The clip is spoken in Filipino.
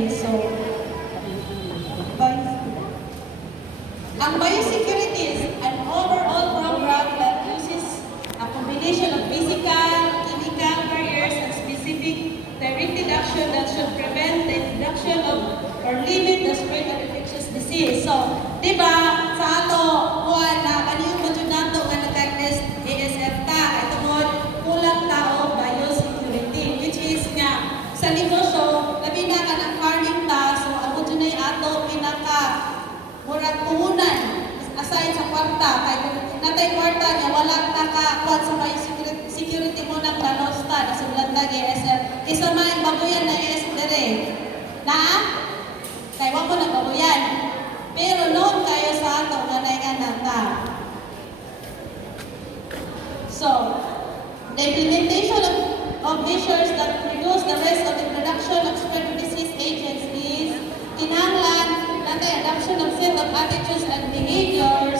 biosecurity. So, ang biosecurity is an overall program that uses a combination of physical, chemical barriers, and specific directed action that should prevent the introduction of or limit the spread of infectious disease. So, di ba, sa ato, kuha na, kaniyong mo dyan nato nga nag-test ASF ta, ito mo, kulang tao biosecurity, which is nga, sa negosyo, labi na ka ng farming ta, so ako dyan ay ato, pinaka, murag puhunan, aside sa kwarta, kahit natay kwarta niya, wala na ka, kuha sa biosecurity mo ng danosta, nasulat na ASF, isa maing babuyan na ASF dire, na? Kaya wako na babuyan. Pero noon kayo sa ato nga nata. So, the implementation of measures that reduce the risk of the production of spread of disease agents is kinahanglan natay adoption of set of attitudes and behaviors